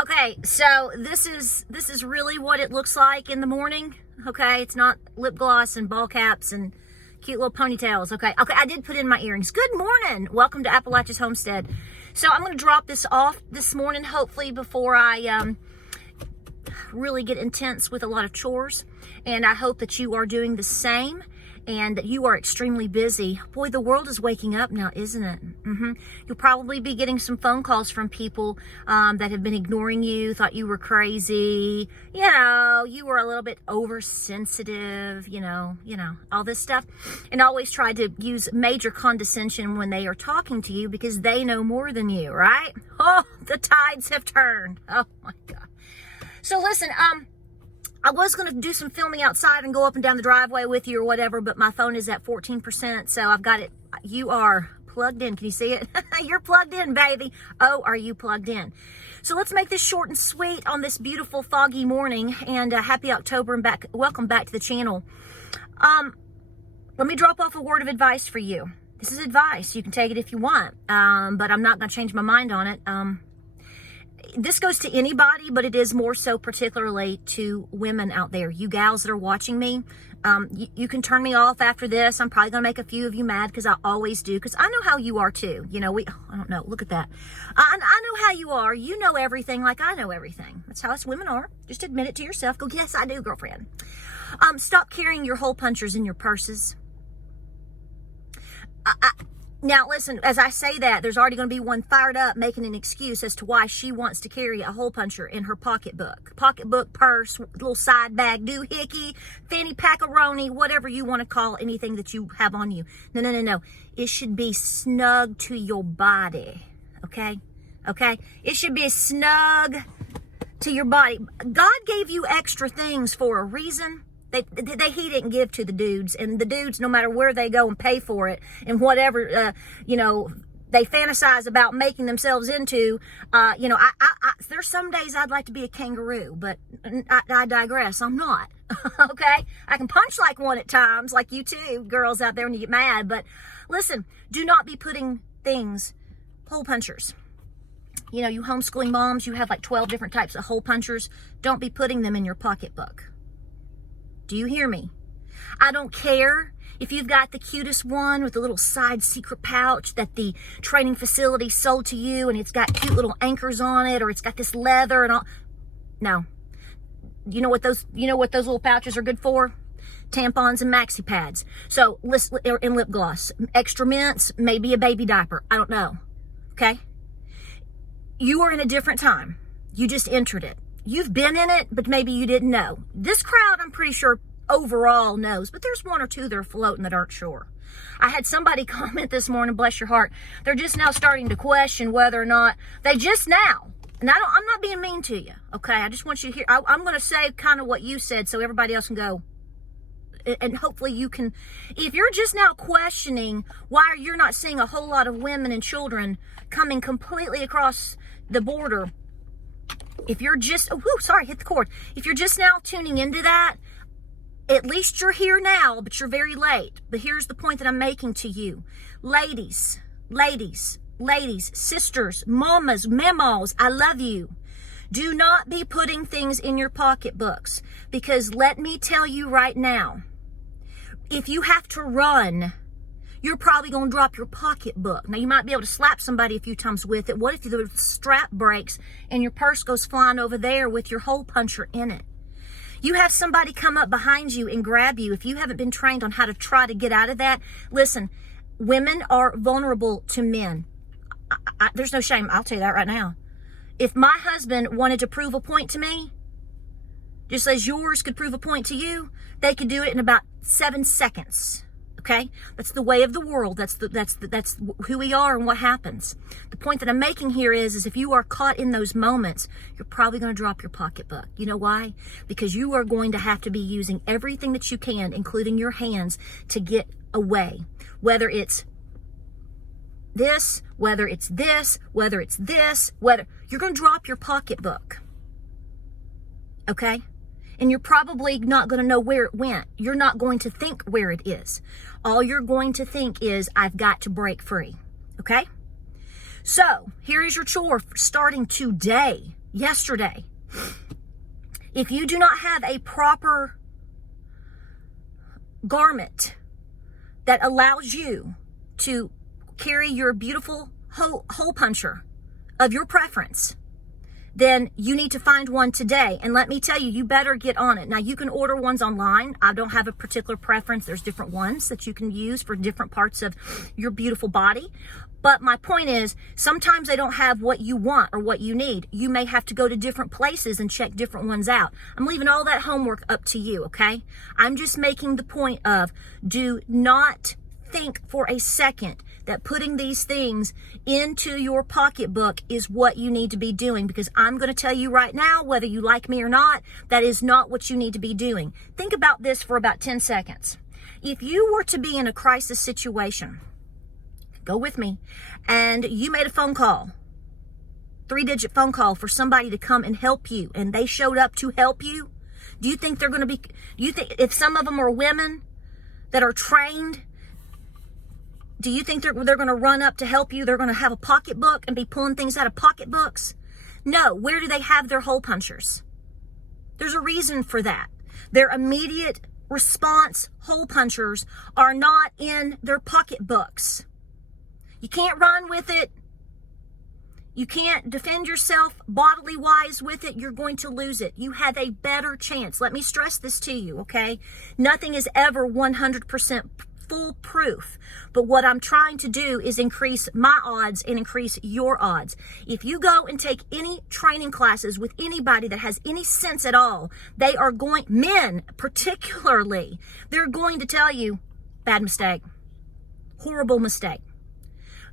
Okay, so this is really what it looks like in the morning. Okay, it's not lip gloss and ball caps and cute little ponytails. Okay, I did put in my earrings. Good morning. Welcome to Appalachia's Homestead. So I'm going to drop this off this morning, hopefully before I really get intense with a lot of chores. And I hope that you are doing the same and that you are extremely busy. Boy, the world is waking up now, isn't it? You'll probably be getting some phone calls from people that have been ignoring you, thought you were crazy, you were a little bit oversensitive, all this stuff. And always try to use major condescension when they are talking to you because they know more than you, right? Oh, the tides have turned. Oh my God. So listen, I was going to do some filming outside and go up and down the driveway with you or whatever, but my phone is at 14%, so I've got it. You are plugged in. Can you see it? You're plugged in, baby. Oh, are you plugged in? So let's make this short and sweet on this beautiful foggy morning, and happy October and welcome back to the channel. Let me drop off a word of advice for you. This is advice. You can take it if you want, but I'm not going to change my mind on it. This goes to anybody, but it is more so particularly to women out there. You gals that are watching me, you can turn me off after this. I'm probably going to make a few of you mad because I always do, because I know how you are too. I don't know. Look at that. I know how you are. You know everything like I know everything. That's how us women are. Just admit it to yourself. Go, yes, I do, girlfriend. Stop carrying your hole punchers in your purses. Now, listen, as I say that, there's already going to be one fired up making an excuse as to why she wants to carry a hole puncher in her pocketbook. Pocketbook, purse, little side bag, doohickey, fanny packaroni, whatever you want to call anything that you have on you. No. It should be snug to your body, okay? Okay? It should be snug to your body. God gave you extra things for a reason. He didn't give to the dudes, and the dudes, no matter where they go and pay for it and whatever, they fantasize about making themselves into, there's some days I'd like to be a kangaroo, but I digress. I'm not. Okay. I can punch like one at times, like you two girls out there when you get mad, but listen, do not be putting hole punchers. You homeschooling moms, you have like 12 different types of hole punchers. Don't be putting them in your pocketbook. Do you hear me? I don't care if you've got the cutest one with a little side secret pouch that the training facility sold to you and it's got cute little anchors on it, or it's got this leather and all. No. You know what those little pouches are good for? Tampons and maxi pads. So, and lip gloss. Extra mints, maybe a baby diaper. I don't know. Okay? You are in a different time. You just entered it. You've been in it, but maybe you didn't know. This crowd, I'm pretty sure, overall knows, but there's one or two that are floating that aren't sure. I had somebody comment this morning, bless your heart, they're just now starting to question whether or not, and I'm not being mean to you, okay? I just want you to hear, I'm going to say kind of what you said so everybody else can go, and hopefully you can, if you're just now questioning why you're not seeing a whole lot of women and children coming completely across the border, if you're just, hit the cord. If you're just now tuning into that, at least you're here now, but you're very late. But here's the point that I'm making to you. Ladies, sisters, mamas, memas, I love you. Do not be putting things in your pocketbooks, because let me tell you right now, if you have to run, you're probably going to drop your pocketbook. Now, you might be able to slap somebody a few times with it. What if the strap breaks and your purse goes flying over there with your hole puncher in it? You have somebody come up behind you and grab you. If you haven't been trained on how to try to get out of that, listen, women are vulnerable to men. There's no shame. I'll tell you that right now. If my husband wanted to prove a point to me, just as yours could prove a point to you, they could do it in about 7 seconds. Okay? That's the way of the world. That's who we are and what happens. The point that I'm making here is if you are caught in those moments, you're probably going to drop your pocketbook. You know why? Because you are going to have to be using everything that you can, including your hands, to get away. Whether it's this, whether it's this, whether it's this, you're going to drop your pocketbook. Okay? And you're probably not going to know where it went. You're not going to think where it is. All you're going to think is, I've got to break free. Okay? So here is your chore starting today, yesterday. If you do not have a proper garment that allows you to carry your beautiful hole puncher of your preference, then you need to find one today. And let me tell you, you better get on it. Now, you can order ones online. I don't have a particular preference. There's different ones that you can use for different parts of your beautiful body. But my point is, sometimes they don't have what you want or what you need. You may have to go to different places and check different ones out. I'm leaving all that homework up to you, okay? I'm just making the point of, do not think for a second that putting these things into your pocketbook is what you need to be doing, because I'm going to tell you right now, whether you like me or not, that is not what you need to be doing. Think about this for about 10 seconds. If you were to be in a crisis situation, go with me, and you made a phone call, 3-digit phone call for somebody to come and help you, and they showed up to help you, do you think they're going to be, do you think if some of them are women that are trained, do you think they're going to run up to help you? They're going to have a pocketbook and be pulling things out of pocketbooks? No. Where do they have their hole punchers? There's a reason for that. Their immediate response hole punchers are not in their pocketbooks. You can't run with it. You can't defend yourself bodily wise with it. You're going to lose it. You have a better chance. Let me stress this to you, okay? Nothing is ever 100% foolproof. But what I'm trying to do is increase my odds and increase your odds. If you go and take any training classes with anybody that has any sense at all, they are going, men particularly, they're going to tell you, bad mistake, horrible mistake.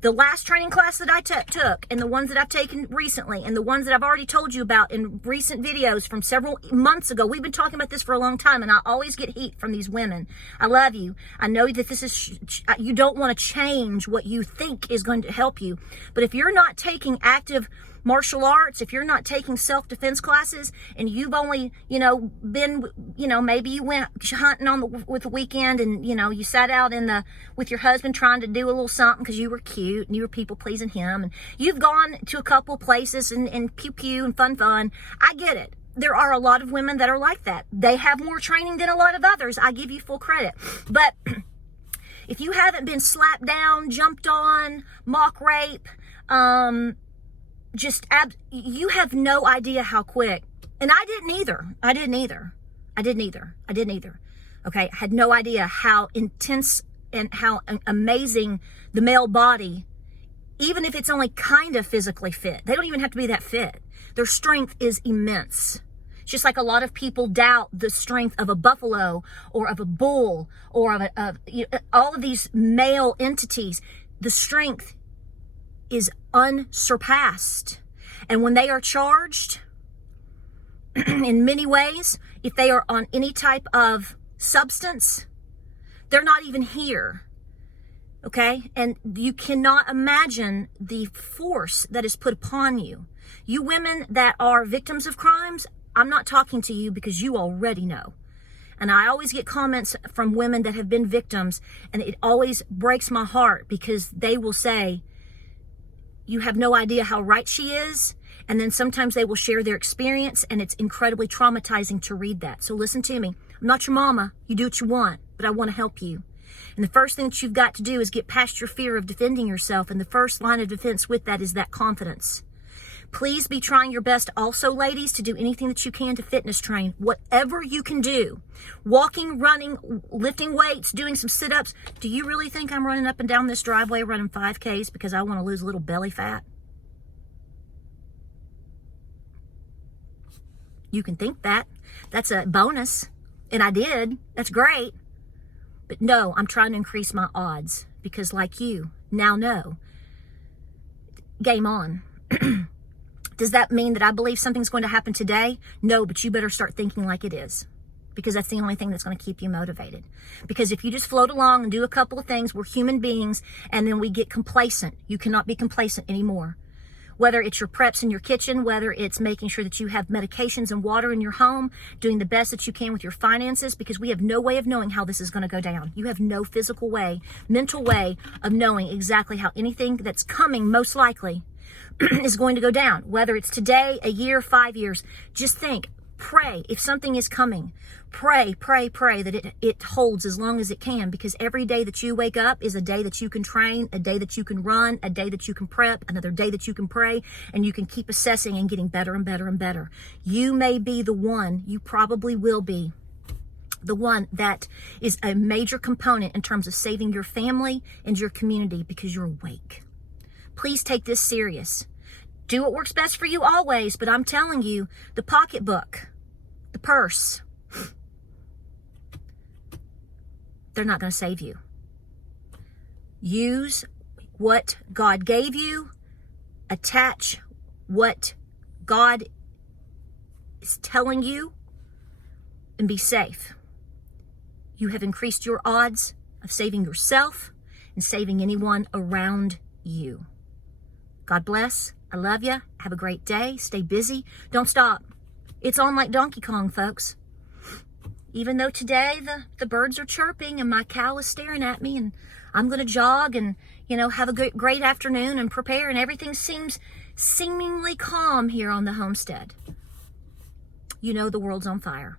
The last training class that I took, and the ones that I've taken recently, and the ones that I've already told you about in recent videos from several months ago, we've been talking about this for a long time, and I always get heat from these women. I love you. I know that this is, you don't want to change what you think is going to help you, but if you're not taking active martial arts, if you're not taking self-defense classes, and you've only, been, maybe you went hunting with the weekend, and, you sat out with your husband trying to do a little something because you were cute and you were people pleasing him, and you've gone to a couple places and pew and fun. I get it. There are a lot of women that are like that. They have more training than a lot of others. I give you full credit. But if you haven't been slapped down, jumped on, mock rape, you have no idea how quick. And I didn't either. Okay. I had no idea how intense and how amazing the male body, even if it's only kind of physically fit, they don't even have to be that fit. Their strength is immense. It's just like a lot of people doubt the strength of a buffalo or of a bull or of all of these male entities. The strength is unsurpassed. And when they are charged, in many ways, if they are on any type of substance, they're not even here. Okay? And you cannot imagine the force that is put upon you. You women that are victims of crimes, I'm not talking to you because you already know. And I always get comments from women that have been victims, and it always breaks my heart because they will say, you have no idea how right she is. And then sometimes they will share their experience, and it's incredibly traumatizing to read that. So listen to me. I'm not your mama. You do what you want, but I want to help you. And the first thing that you've got to do is get past your fear of defending yourself. And the first line of defense with that is that confidence. Please be trying your best also, ladies, to do anything that you can to fitness train. Whatever you can do. Walking, running, lifting weights, doing some sit-ups. Do you really think I'm running up and down this driveway running 5Ks because I want to lose a little belly fat? You can think that. That's a bonus. And I did. That's great. But no, I'm trying to increase my odds because like you now know, game on. Does that mean that I believe something's going to happen today? No, but you better start thinking like it is, because that's the only thing that's going to keep you motivated. Because if you just float along and do a couple of things, we're human beings, and then we get complacent. You cannot be complacent anymore. whether it's your preps in your kitchen, whether it's making sure that you have medications and water in your home, doing the best that you can with your finances, because we have no way of knowing how this is going to go down. You have no physical way, mental way of knowing exactly how anything that's coming most likely is going to go down, whether it's today, a year, 5 years. Just think, pray. If something is coming, pray that it holds as long as it can, because every day that you wake up is a day that you can train, a day that you can run, a day that you can prep, another day that you can pray, and you can keep assessing and getting better and better and better. You may be the one, you probably will be the one that is a major component in terms of saving your family and your community, because you're awake. Please take this serious. Do what works best for you always, but I'm telling you, the pocketbook, the purse, they're not going to save you. Use what God gave you. Attach what God is telling you, and be safe. You have increased your odds of saving yourself and saving anyone around you. God bless. I love you. Have a great day. Stay busy. Don't stop. It's on like Donkey Kong, folks. Even though today the birds are chirping and my cow is staring at me, and I'm going to jog and, have a great afternoon and prepare, and everything seems seemingly calm here on the homestead. The world's on fire.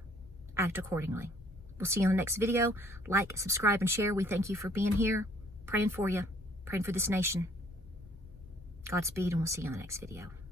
Act accordingly. We'll see you in the next video. Like, subscribe, and share. We thank you for being here. Praying for you. Praying for this nation. Godspeed, and we'll see you on the next video.